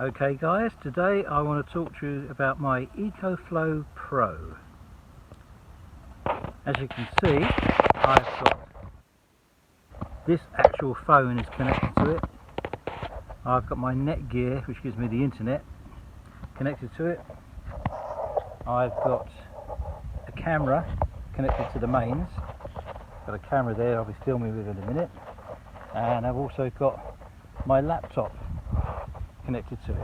Okay guys, today I want to talk to you about my Ecoflow Pro. As you can see, I've got this actual phone is connected to it. I've got my Netgear, which gives me the internet, connected to it. I've got a camera connected to the mains. Got a camera there I'll be filming with in a minute, and I've also got my laptop connected to it.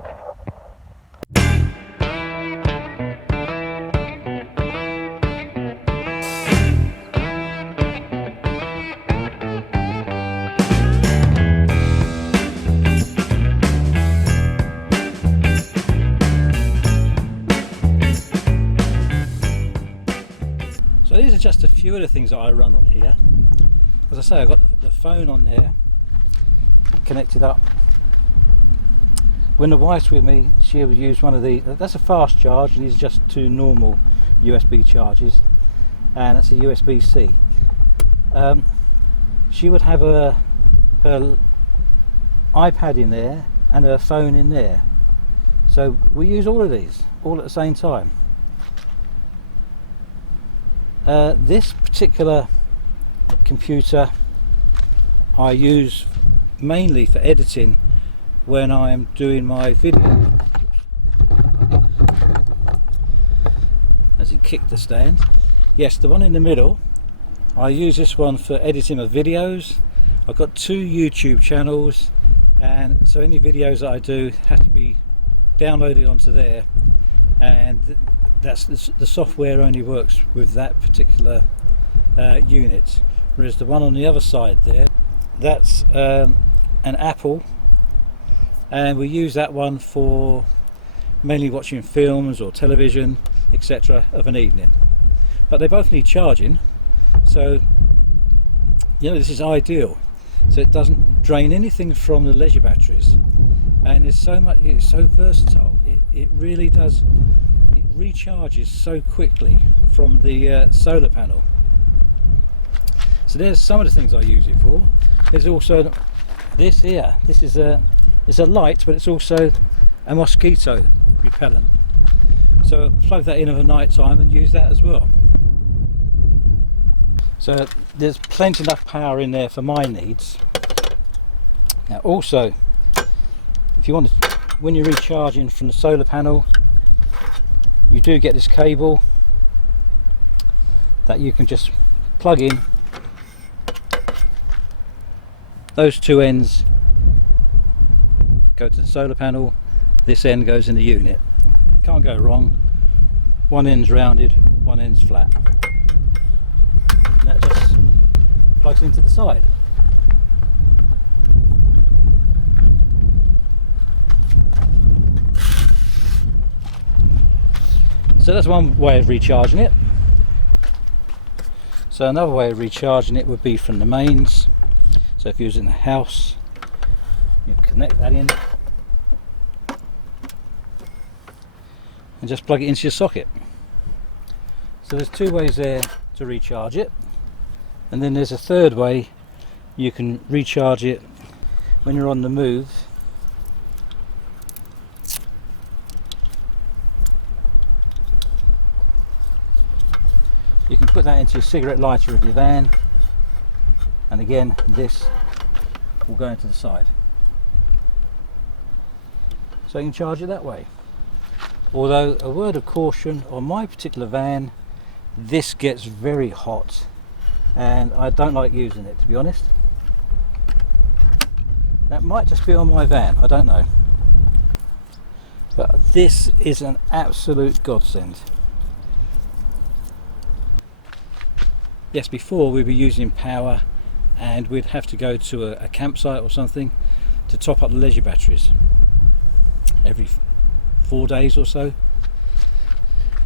So these are just a few of the things that I run on here. As I say, I've got the phone on there connected up. When the wife's with me, she would use one of the, that's a fast charge, and these are just two normal USB charges, and that's a USB-C. She would have her iPad in there and her phone in there. So we use all of these, all at the same time. This particular computer I use mainly for editing when I am doing my video. As he kicked the stand. Yes, the one in the middle, I use this one for editing of videos. I've got 2 YouTube channels, and so any videos that I do have to be downloaded onto there, and that's the software only works with that particular unit. Whereas the one on the other side there, that's an Apple, and we use that one for mainly watching films or television, etc. of an evening. But they both need charging, so this is ideal. So it doesn't drain anything from the leisure batteries, and it's so versatile. It really does. It recharges so quickly from the solar panel. So there's some of the things I use it for. There's also this here. This is it's a light, but it's also a mosquito repellent. So plug that in at night time and use that as well. So there's plenty enough power in there for my needs. Now also, if you want to, when you're recharging from the solar panel, you do get this cable that you can just plug in. Those 2 ends go to the solar panel, this end goes in the unit. Can't go wrong. One end's rounded, one end's flat. And that just plugs into the side. So that's one way of recharging it. So another way of recharging it would be from the mains. So if you're using the house, you connect that in and just plug it into your socket. So there's 2 ways there to recharge it, and then there's a third way you can recharge it when you're on the move. You can put that into your cigarette lighter of your van, and again this will go into the side. So you can charge it that way. Although, a word of caution, on my particular van, this gets very hot and I don't like using it, to be honest. That might just be on my van, I don't know. But this is an absolute godsend. Yes, before we'd be using power and we'd have to go to a campsite or something to top up the leisure batteries every 4 days or so.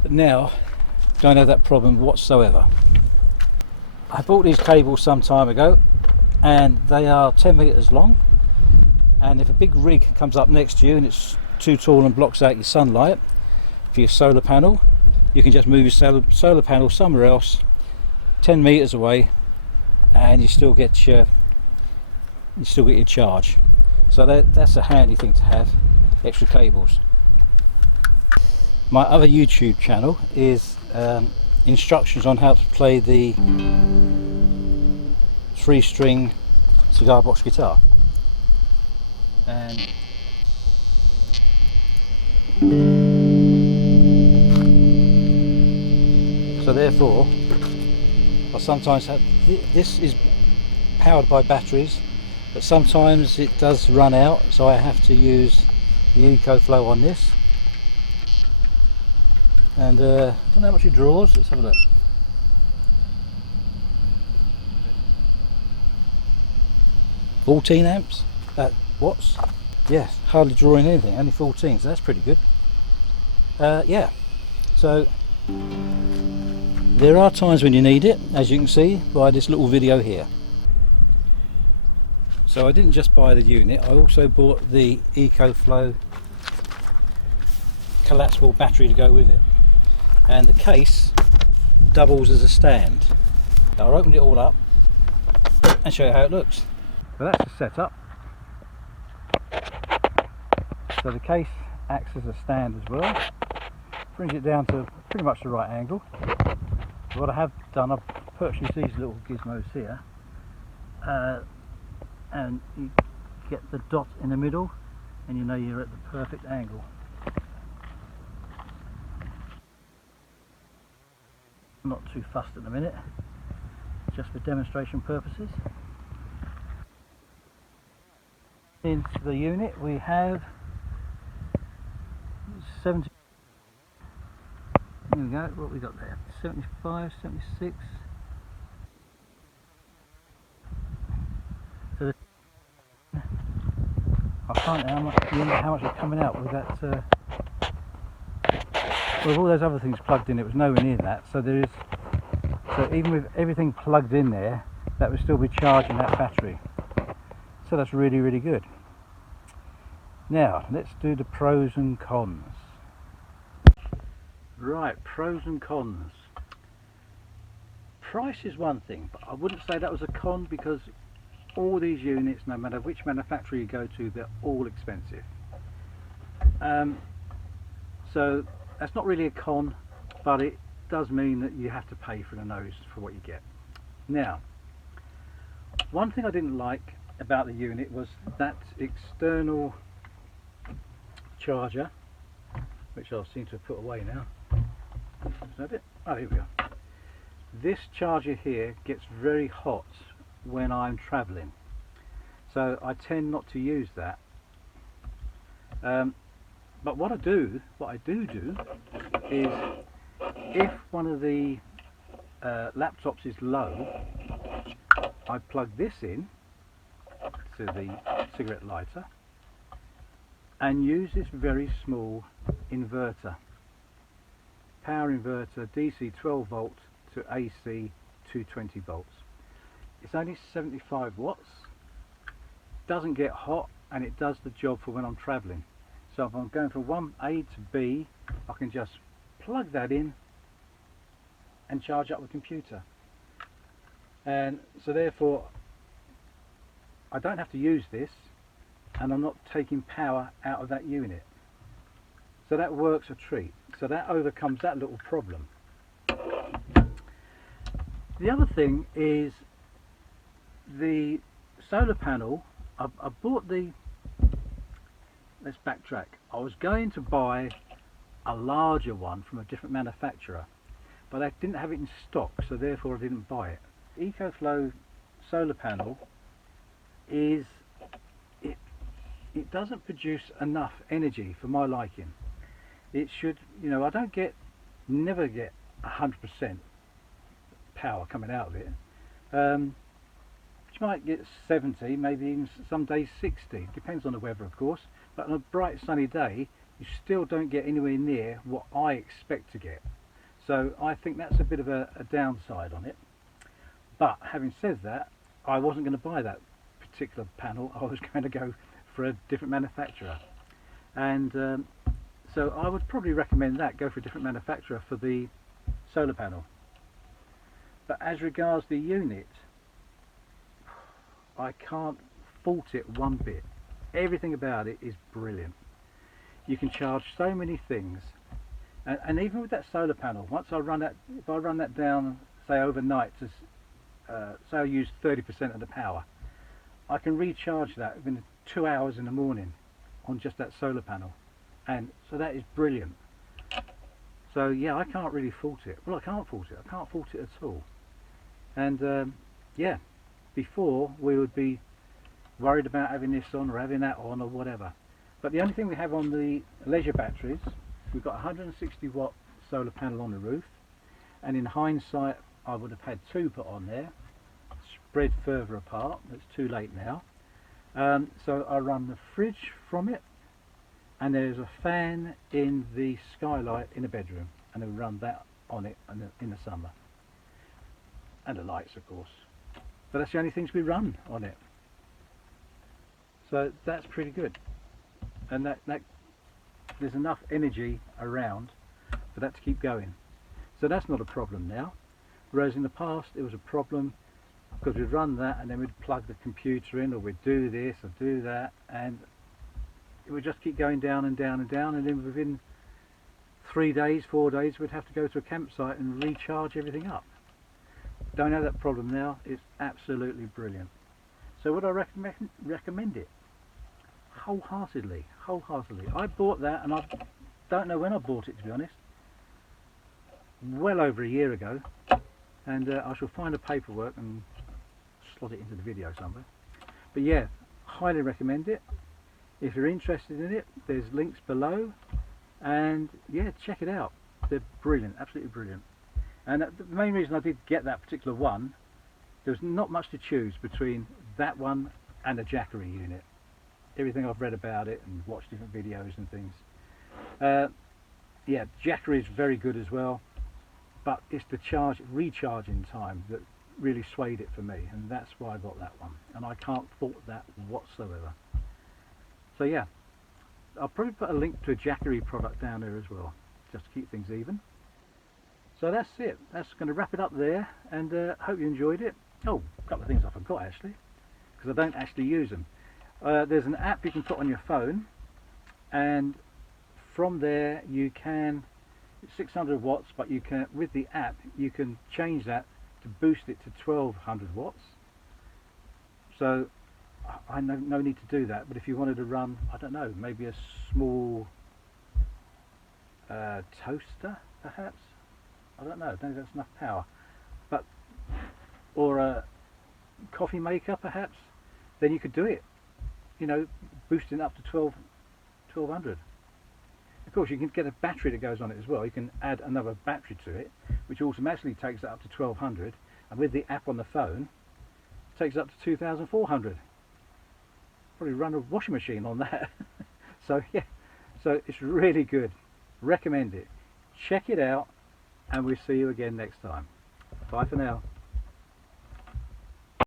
But now, don't have that problem whatsoever. I bought these cables some time ago, and they are 10 meters long, and if a big rig comes up next to you and it's too tall and blocks out your sunlight for your solar panel, you can just move your solar panel somewhere else 10 meters away, and you still get your charge. So that's a handy thing to have. extra cables. My other YouTube channel is instructions on how to play the 3-string cigar box guitar. And so therefore I sometimes have, this is powered by batteries, but sometimes it does run out, so I have to use the Ecoflow on this. And I don't know how much it draws. Let's have a look. $14 amps, watts. Yeah, hardly drawing anything, only 14, so that's pretty good. Yeah, so there are times when you need it, as you can see by this little video here. So I didn't just buy the unit, I also bought the Ecoflow collapsible battery to go with it. And the case doubles as a stand. I'll open it all up and show you how it looks. So that's the setup. So the case acts as a stand as well. Brings it down to pretty much the right angle. So what I have done, I've purchased these little gizmos here. And you get the dot in the middle and you know you're at the perfect angle. I'm not too fussed at the minute, just for demonstration purposes. Into the unit we have 70. Here we go, what we got there? 75, 76. So the, I can't remember how much is coming out with that. With all those other things plugged in, it was nowhere near that. So there is. So even with everything plugged in there, that would still be charging that battery. So that's really, really good. Now let's do the pros and cons. Right, pros and cons. Price is one thing, but I wouldn't say that was a con, because all these units, no matter which manufacturer you go to, they're all expensive. So that's not really a con, but it does mean that you have to pay for the nose for what you get. Now, one thing I didn't like about the unit was that external charger, which I seem to have put away now. Is that it? Oh, here we go. This charger here gets very hot when I'm travelling, so I tend not to use that. But what I do is, if one of the laptops is low, I plug this in to the cigarette lighter and use this very small inverter, power inverter, DC 12 volt to AC 220 volts. It's only 75 watts, doesn't get hot, and it does the job for when I'm travelling. So if I'm going from one A to B, I can just plug that in and charge up the computer. And so therefore I don't have to use this, and I'm not taking power out of that unit. So that works a treat. So that overcomes that little problem. The other thing is the solar panel. I bought the, let's backtrack. I was going to buy a larger one from a different manufacturer, but I didn't have it in stock, so therefore I didn't buy it. Ecoflow solar panel is, it doesn't produce enough energy for my liking. It should, you know, I don't get, never get 100% power coming out of it. You might get 70, maybe even some days 60, depends on the weather of course, but on a bright sunny day you still don't get anywhere near what I expect to get. So I think that's a bit of a downside on it. But having said that, I wasn't going to buy that particular panel. I was going to go for a different manufacturer, and so I would probably recommend that, go for a different manufacturer for the solar panel. But as regards the unit, I can't fault it one bit. Everything about it is brilliant. you can charge so many things. And even with that solar panel, once I run that, if I run that down, say overnight, to say I use 30% of the power, I can recharge that within 2 hours in the morning on just that solar panel. And so that is brilliant. So yeah, I can't really fault it. Well, I can't fault it. I can't fault it at all. And yeah, before we would be worried about having this on or having that on or whatever. But the only thing we have on the leisure batteries, we've got a 160 watt solar panel on the roof, and in hindsight I would have had 2 put on there, spread further apart. It's too late now. So I run the fridge from it, and there's a fan in the skylight in the bedroom, and I run that on it in the summer, and the lights of course. But that's the only things we run on it. So that's pretty good, and that there's enough energy around for that to keep going. So that's not a problem now, whereas in the past it was a problem because we'd run that and then we'd plug the computer in, or we'd do this or do that, and it would just keep going down and down and down, and then within 3 days, 4 days, we'd have to go to a campsite and recharge everything up. Don't have that problem now. It's absolutely brilliant. So would I recommend it? Wholeheartedly. I bought that, and I don't know when I bought it, to be honest. Well over a year ago, and I shall find the paperwork and slot it into the video somewhere. But yeah, highly recommend it. If you're interested in it, there's links below, and yeah, check it out. They're brilliant, absolutely brilliant. And the main reason I did get that particular one, there was not much to choose between that one and the Jackery unit. Everything I've read about it and watched different videos and things. Yeah, Jackery is very good as well, but it's the recharging time that really swayed it for me, and that's why I got that one, and I can't fault that whatsoever. So yeah, I'll probably put a link to a Jackery product down there as well, just to keep things even. So that's it. That's going to wrap it up there, and hope you enjoyed it. Oh, a couple of things I forgot actually, because I don't actually use them. There's an app you can put on your phone, and from there you can, it's 600 watts, but you can, with the app, you can change that to boost it to 1200 watts. So I no need to do that, but if you wanted to run, I don't know, maybe a small toaster perhaps, I don't know, I don't think that's enough power, but, or a coffee maker perhaps, then you could do it, you know, boosting up to 1200. Of course you can get a battery that goes on it as well. You can add another battery to it, which automatically takes it up to 1200, and with the app on the phone it takes it up to 2400. Probably run a washing machine on that. So yeah, so it's really good. Recommend it. Check it out, and we'll see you again next time. Bye for now.